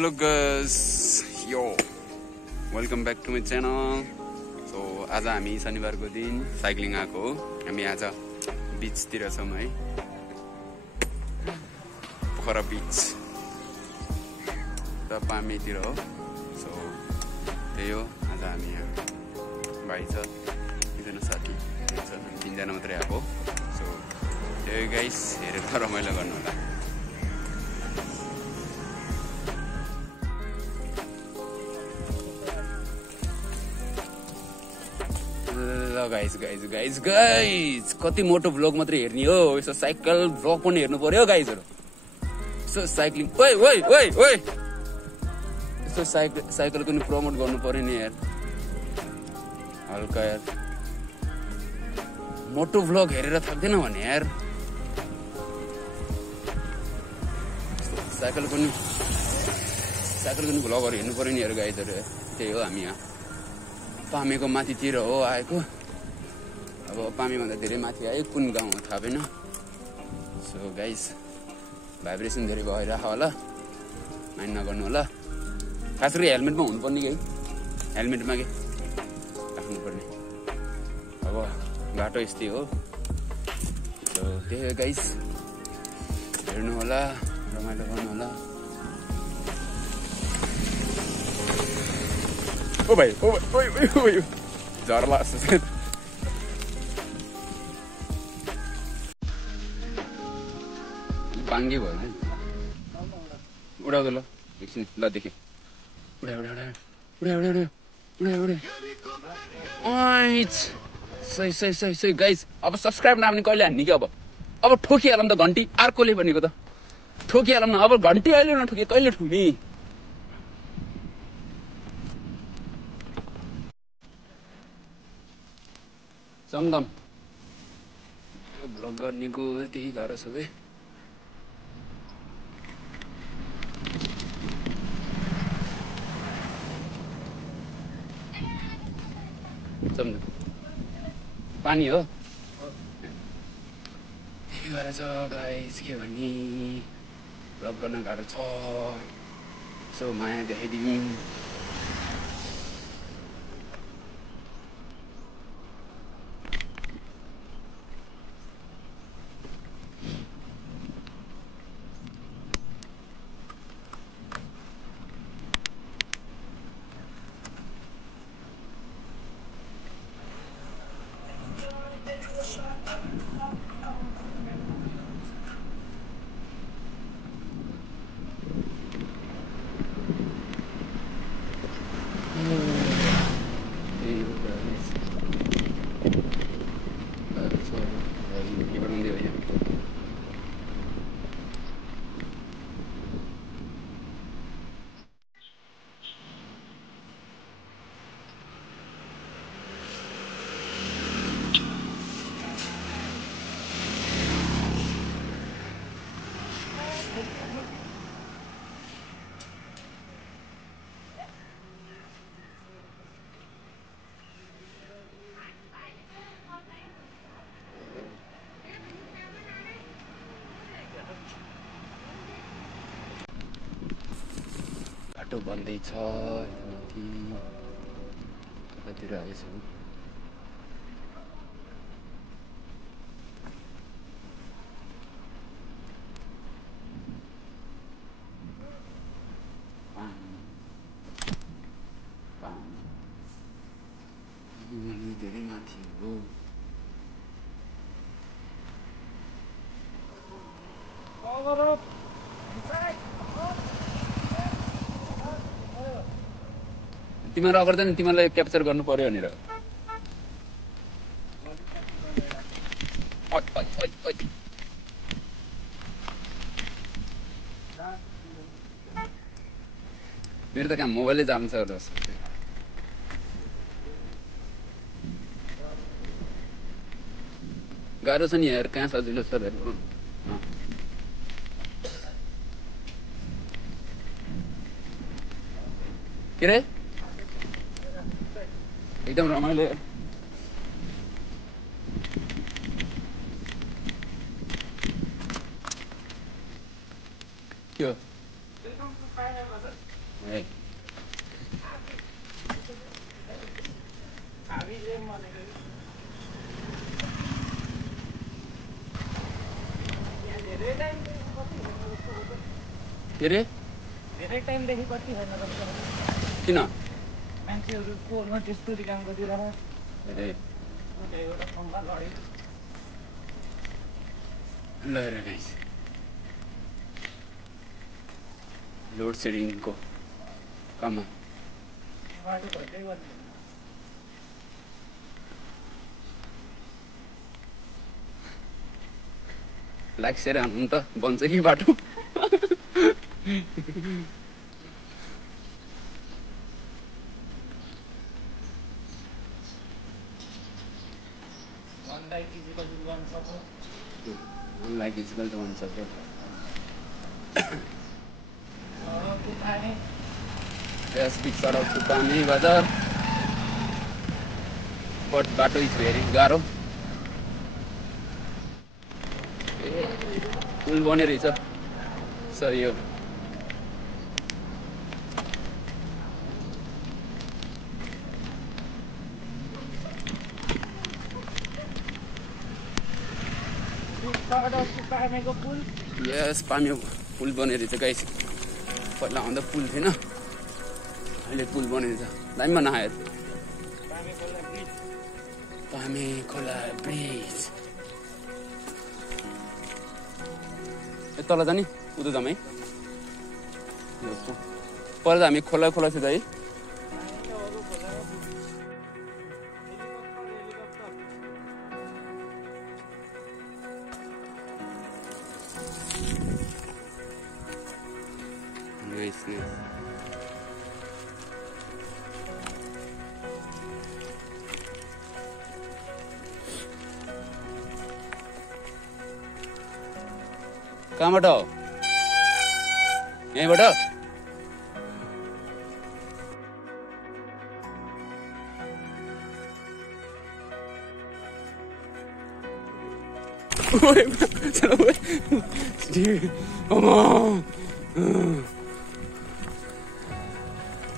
Hello guys, yo, welcome back to my channel. So आज हामी शनिबारको दिन साइक्लिङ आएको हो। हामी आज बीचतिर छौँ है, पोखरा बीच र पामेतिर हो। सो त्यही हो, आज हामी यहाँ भाइ छ, एकजना साथी छ, तीनजना मात्रै आएको। सो त्यही गाइस, हेरेर रमाइलो गर्नु होला। गाइज कति मोटो भ्लग मात्रै हेर्ने हो, यसो साइकल भ्लग पनि हेर्नु पर्यो गाइजहरु। यसो साइक्लिङ यसो साइकल पनि प्रमोट गर्नु पर्यो नि यार, हल्का यार। मोटो भ्लग हेरेर थाक्दैन भने यार, साइकल पनि भ्लगहरु हेर्नु पर्यो नि यार गाइजहरु। त्यही हो, हामी यहाँ पामेको माथितिर हो आएको। अब पामे भन्दा धेरै माथि आयो, कुन गाउँ हो थाहा भएन। सो गाइस, भाइब्रेसन धेरै भइरहेको होला, माइन्ड नगर्नु होला। खास गरी हेलमेटमा हुनुपर्ने कि, हेलमेटमा के राख्नुपर्ने। अब बाटो यस्तै हो। सो त्यही हो गाइस, हेर्नु होला, रमाइलो गर्नु होला। ओ भाइ झर्ला बाङ्गे भयो नि, उडाउँदै ल एकछिन, ल देखेँ। सही गाइस। अब सब्सक्राइब नआउने कहिले हान्ने कि? अब ठोकिहालौँ त घन्टी। अर्कोले भनेको त ठोकिहालौँ न, अब घन्टी अहिले नठोके कहिले ठोक्ने? समदम भ्लग गर्नेको त्यही गाह्रो छ बे। पानी हो, त्यही भएर छ गाइस। के भन्ने, भ्लग गर्न गाह्रो छ। सो माया देखाइदिउँ। बाटो बन्दैछ, माथि कतातिर आएछ। धेरै माथि हो। तिमीहरू अगाडि नि, तिमीलाई क्याप्चर गर्नु पर्यो भनेर। मेरो त कहाँ मोबाइलै जान्छ। गाह्रो छ नि यार, कहाँ सजिलो छ। के रे, एकदम रमाइलो। के हो? ए के रे धेरै टाइमदेखि कति छैन किन मान्छेहरू कोरमा त्यस्तो काम गरिरहेको ए एउटा खम्बा लड्यो ल हेर गाइस लोड सेडिङको काममा बाटो भत्तै गर्ने लाइक सेयर हान्नु त बन्छ कि बाटो लाइक इजिकल त भन्छ यस बिच सडक टुपानी बजार बट बाटो इज भेरी गाह्रो पुल बने रहेछ सर यो यस पानी पुल बने रहेछ गाइस पहिला आउँदा पुल थिएन अहिले पुल बने रहेछ दाइमा नआयो पामे खोला ब्रिज तल जाने उता जाऊँ है पर त हामी खोला खोला थियो त है Nice, nice. कहाँबाट हो यहीँबाट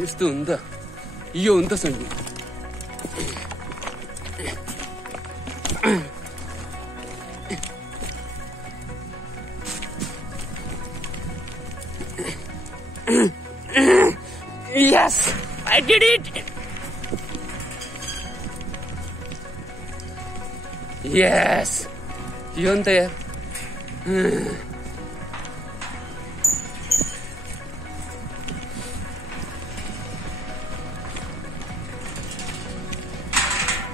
यस्तो हो नि त यो हो नि त सही Yes, I did it. Yes, यो नि त यार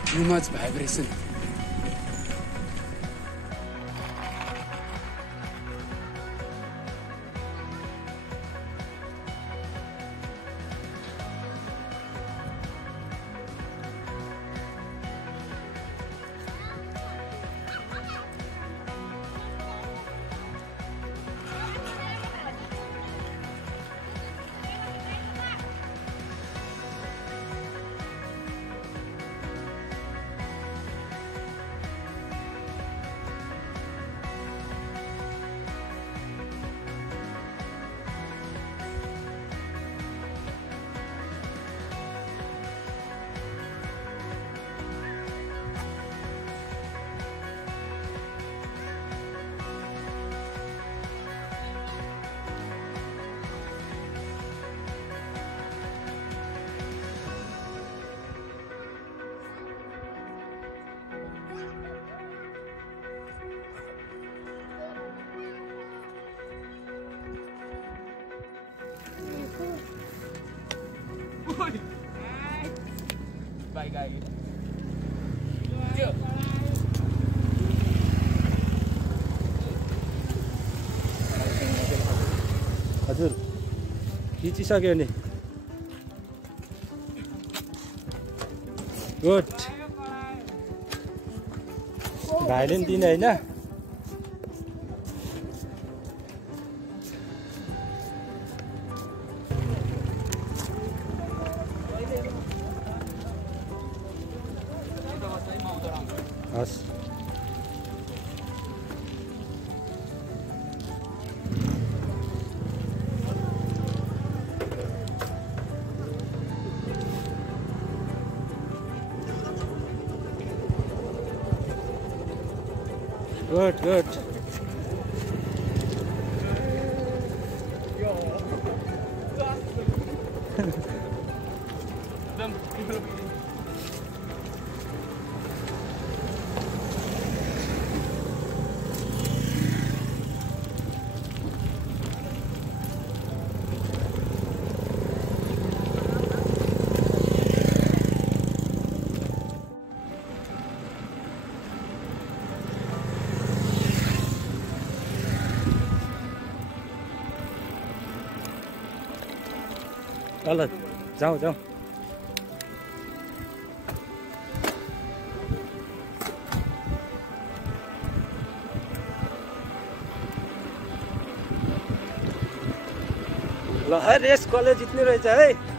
too much vibration. Bye guys. हजुर खिचिसक्यो नि गुड भाइले नि दिने होइन हस् Good, good. ल जाउँ जाउँ ल रेस कसले जित्ने रहेछ है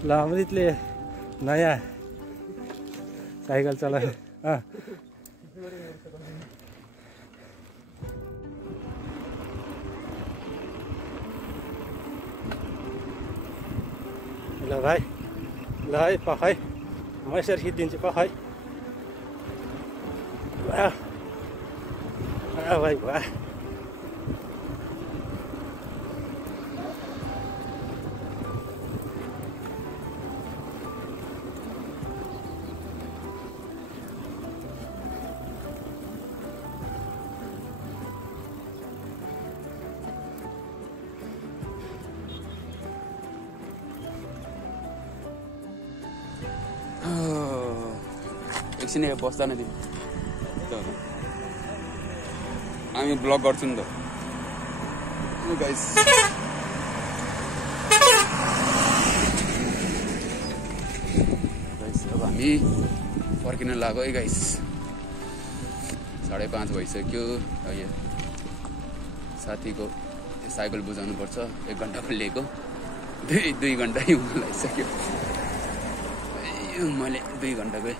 ल अमृतले नयाँ साइकल चलायो ल भाइ ल है पखाइ म यसरी खिचिदिन्छु पखाइ भाइ भा एकछिन बस्दा न तिमी हामी ब्लग गर्छौँ नि त गाइस अब हामी फर्किन लाग्यो है गाइस 5:30 भइसक्यो साथीको साइकल बुझाउनु पर्छ 1 घन्टाको लिएको 2 घन्टा हुन लागिसक्यो मैले 2 घन्टाको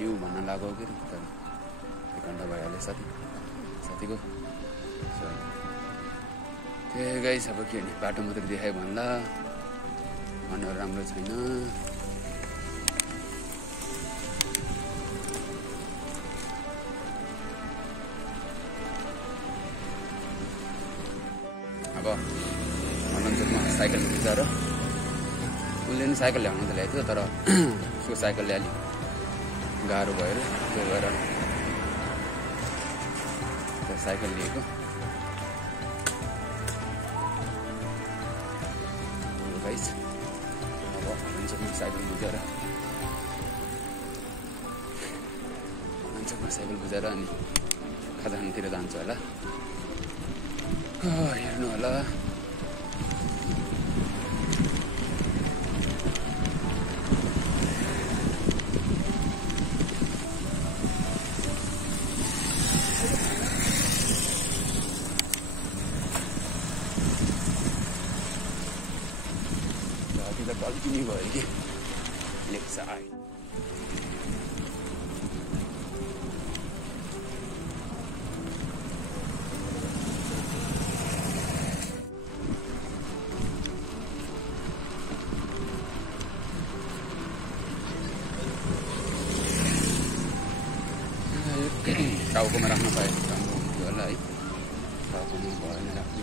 लिउ भन्न लाग्यो कि तर 1 घन्टा भइहाल्यो साथीको त्यही गाइस अब के भने बाटो मात्रै देखायो भन्ला अनुहार राम्रो छैन अब अनन्तमा साइकल बुझाएर उसले नि साइकल ल्याउनु त ल्याएको थियो तर उसको साइकल ल्यायो गाह्रो भएर त्यो भएर साइकल लिएको गाइस अब अनन्तमा साइकल बुझाएर अनि खजानतिर जान्छ होला हेर्नु होला गल्ती नै भयो कि लेख्छ आयो टाउकोमा राख्न पाए राम्रो हुन्थ्यो होला है टाउकोमा भएन राख्नु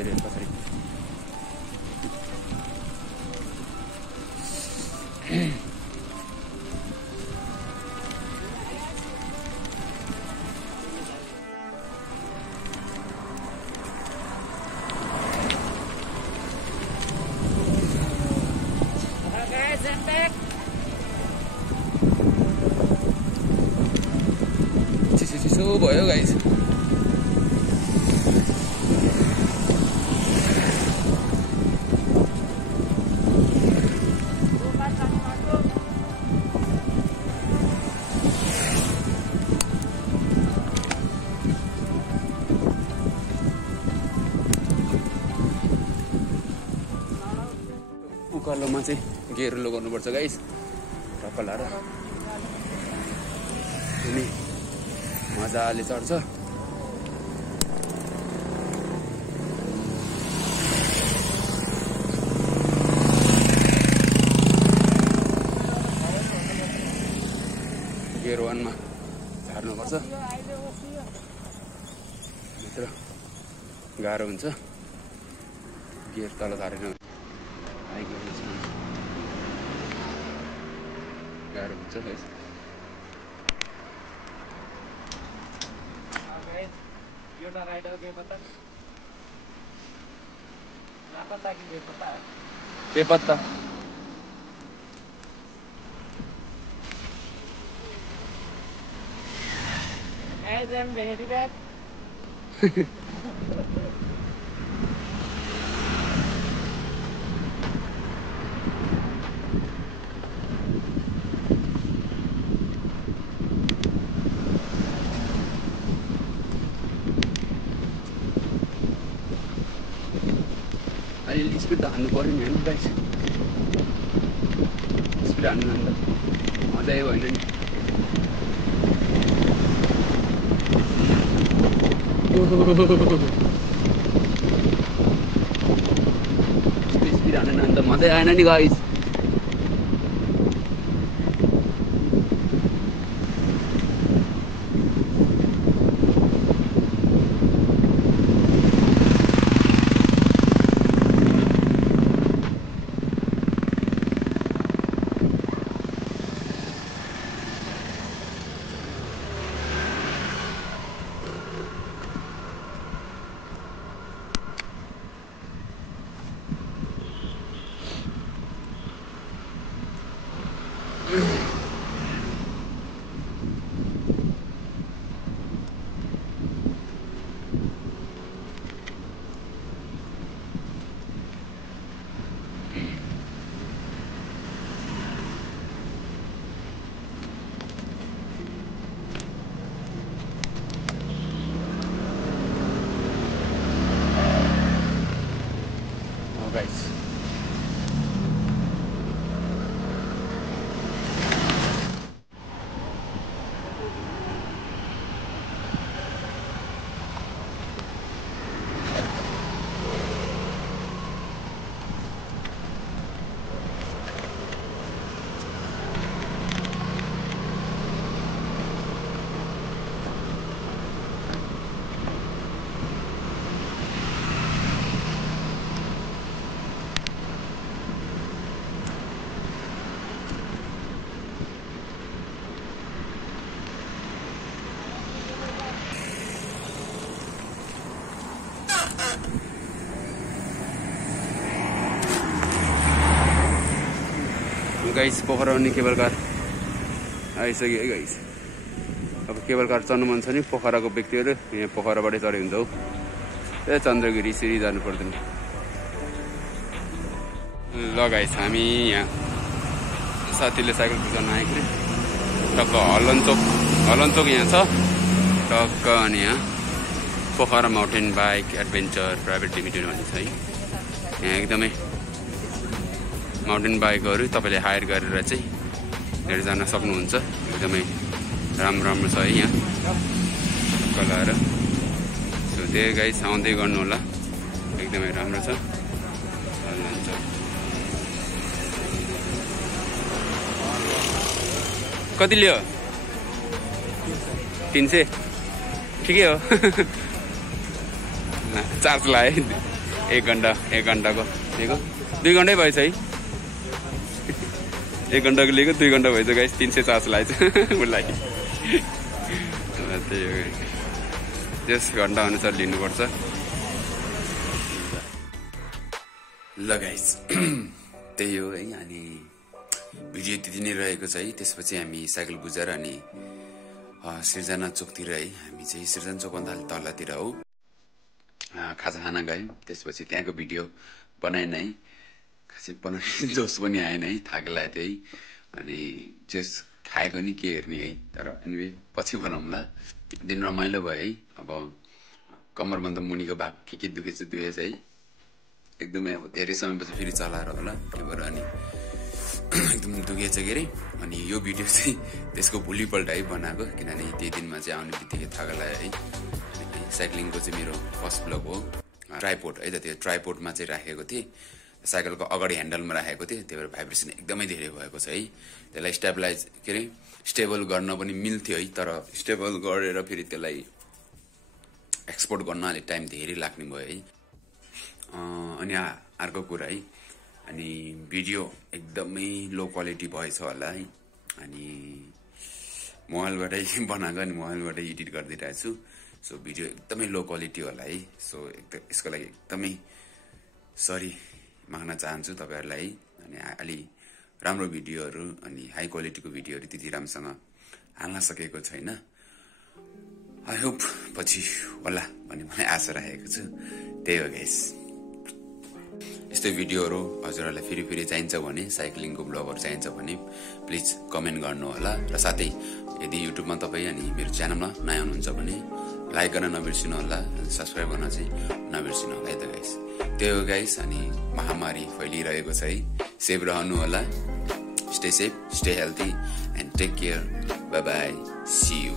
हेरेर कसरी चिसो भयो गाइस उकालोमा चाहिँ गेरुलो गर्नुपर्छ गाइस टक्क लाएर अनि मजाले चढ्छ गियर 1 मा झार्नुपर्छ भित्र गाह्रो हुन्छ गियर तल झारेन गाह्रो हुन्छ गाइस एउटा राइडर के पत्ता लापता कि बेपत्ता बेपत्ता Hey, them very bad. अलिअलि स्पिड त हान्नु पऱ्यो नि होइन गाइस स्पिड हान्नु अन्त मजै होइन नि स्पिड हान्नु अन्त मजै आएन नि गाइस guys. गाइस पोखरा अनि केबल कार आइसक्यो है गाइस। अब केबल कार चढ्नु मन छ नि पोखराको व्यक्तिहरु यहाँ पोखराबाटै चढे हुन्छ हौ। ए चन्द्रगिरी सिरी जानु पर्दैन। ल गाइस हामी यहाँ साथीले साइकल कुदाउन आएको रे। टक्क हलनचोक यहाँ छ टक्क अनि यहाँ Pokhara mountain bike adventure private limited भन्ने छ है। यहाँ एकदमै माउन्टेन बाइकहरु तपाईले हायर गरेर चाहिँ हेर जान सक्नुहुन्छ। एकदमै राम्रो छ है यहाँ कलाएर। सो त्यही गाइस आउँदै गर्नु होला एकदमै राम्रो छ। कति लियो 300 ठिकै हो। चार्ज लाए 1 घण्टाको लिएको 2 घण्टै भएछ है 1 घण्टाको लिएको 2 घण्टा भएछ गाइस 340 लागेछ उसलाई त्यही हो त्यस घण्टा अनुसार लिनुपर्छ ल गाइस त्यही हो है अनि भिडियो त्यति नै रहेको छ है त्यसपछि हामी साइकल बुझाएर अनि सिर्जना चोकतिर है हामी चाहिँ सिर्जना चोकभन्दा तलतिर हो खाजा खाना गयौँ त्यसपछि त्यहाँको भिडियो बनाएन है खासै बनाउने जोस पनि आएन है थाक लाग्यो है अनि जस खाएको नि के हेर्ने है तर एनिवे पछि बनाउँला दिन रमाइलो भयो है अब कम्मरभन्दा मुनिको भाग के दुखेछ है एकदमै अब धेरै समयपछि फेरि चलाएर होला के भएर अनि एकदम दुखेछ के अरे अनि यो भिडियो चाहिँ त्यसको भोलिपल्ट है बनाएको किनभने त्यही दिनमा चाहिँ आउने बित्तिकै थाहा लाग्यो है साइक्लिङको चाहिँ मेरो फर्स्ट ब्लग हो ट्राइपोड है त त्यो ट्राइपोडमा चाहिँ राखेको थिएँ साइकलको अगाडि ह्यान्डलमा राखेको थिएँ त्यही भएर भाइब्रेसन एकदमै धेरै भएको छ है त्यसलाई स्टेबलाइज के अरे स्टेबल गर्न पनि मिल्थ्यो है तर स्टेबल गरेर फेरि त्यसलाई एक्सपोर्ट गर्न अलिक टाइम धेरै लाग्ने भयो है अनि अर्को कुरा है अनि भिडियो एकदमै लो क्वालिटी भएछ होला है अनि मोबाइलबाटै बनाएको अनि मोबाइलबाटै एडिट गरिदिरहेको छु सो भिडियो एकदमै लो क्वालिटी होला है सो यसको लागि एकदमै सरी माग्न चाहन्छु तपाईँहरूलाई अनि अलि राम्रो भिडियोहरू अनि हाई क्वालिटीको भिडियोहरू त्यति राम्रोसँग हाल्न सकेको छैन आई होप पछि होला भन्ने मलाई आशा राखेको छु त्यही हो गाइस यस्तै भिडियोहरू हजुरहरूलाई फेरि चाहिन्छ भने साइक्लिङको ब्लगहरू चाहिन्छ भने प्लिज कमेन्ट गर्नु होला र साथै यदि युट्युबमा तपाईँ अनि मेरो च्यानलमा नयाँ हुनुहुन्छ भने लाइक गर्न नबिर्सिनु होला सब्सक्राइब गर्न चाहिँ नबिर्सिनु होला है त गाइस त्यही हो गाइस अनि महामारी फैलिरहेको छ है सेफ रहनु होला stay safe stay healthy and take care bye bye see you